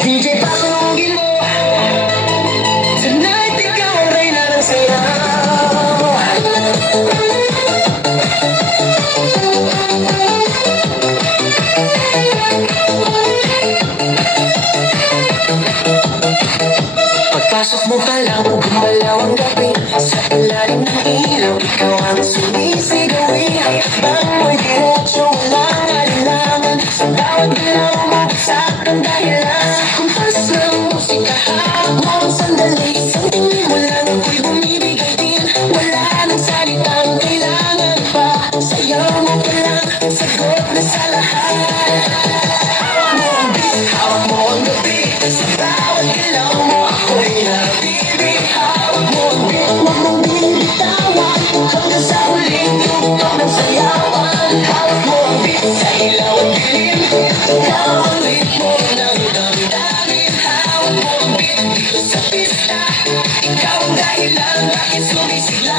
DJ pasunugin mo. Tonight ikaw ang reyna ng sayaw. Pagpasok mo pa lang, gumalaw ang gabi. Sa ilalim ng ilaw, ikaw ang sumisigawin. Bang mo'y diretso, walang alinlangan. Sa bawat galaw mo, sa kang dahilan. Kumpas ng musika, hawak mo ang sandali. Isang tingin mo lang, ako'y bumibigay din. Wala nang salitang kailangan pa. Sayaw mo pa lang, sagot na sa lahat. Hawak mo ang beat, hawak mo ang gabi. Sa bawat galaw mo, ako'y nabibig. Hawak mo ang beat, huwag mong binibitawan. Hanggang sa huling tugtog ng sayawan. Hawak mo ang beat, sa ilaw at dilim. Ikaw ang ritmo ng damdamin. Hawak mo ang beat, dito sa pista. Ikaw ang dahilan, bakit sumisigla.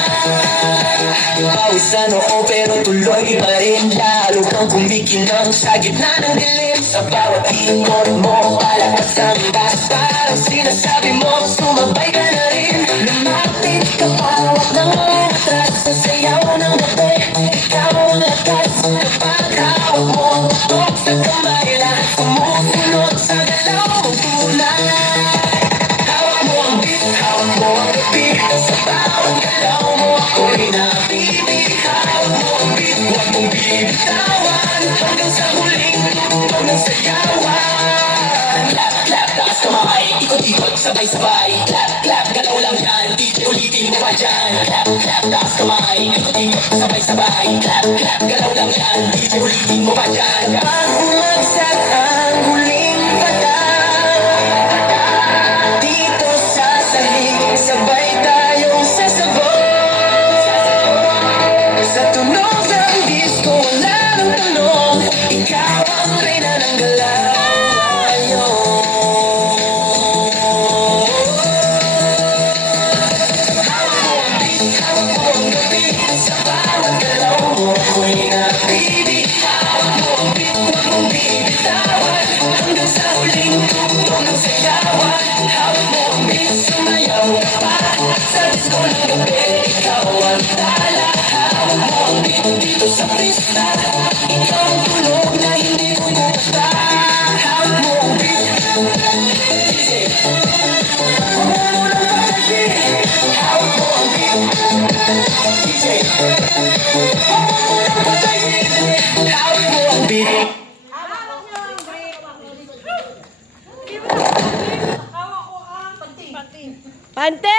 Pawis sa noo pero tuloy pa rin. Lalo kang kumikinang sa gitna ng dilim. Sa bawat ikot mo, palakas ang bas. Parang sinasabi mo, sumabay ka na rin. Lumapit ka pa, huwag nang atras. Sa sayaw ng gabi, ikaw ang lakas. Kapag hawak mo ang tutok sa kamay, lahat sumusunod sa galaw mong tulad. Hawak mo ang beat, hawak mo ang gabi. Sa bawat galaw mo, ako'y nabibig. Hawak mo ang beat, huwag mong bibitawan. Hanggang sa huling tugtog ng sayawan. Clap, clap, taas kamay, ikot-ikot, sabay-sabay. Clap, clap, galaw lang yan, DJ ulitin mo pa dyan. Clap, clap, taas kamay, ikot-ikot, sabay-sabay. Clap, clap, galaw lang yan, DJ ulitin mo pa dyan. Kapag umagsak ang huling patak, dito sa sahig, sabay tayong sasabog. Sa tunog ng disco, wala nang tanong. Ikaw ang reyna ng galaw. Hawak mo ang beat, hawak mo ang gabi. Sa bawat galaw mo, ako'y nabibig. Hawak mo ang beat, huwag mong bibitawan. Hanggang sa huling tugtog ng sayawan. Hawak mo ang beat, sumayaw ka pa. Sa disco ng gabi, ikaw ang tala. Hawak mo ang beat, dito sa pista. Ikaw ang tunog na hindi ko basta. Hawak mo ang beat, DJ. Hawak mo ang beat, DJ. Hawak mo ang beat. Pante!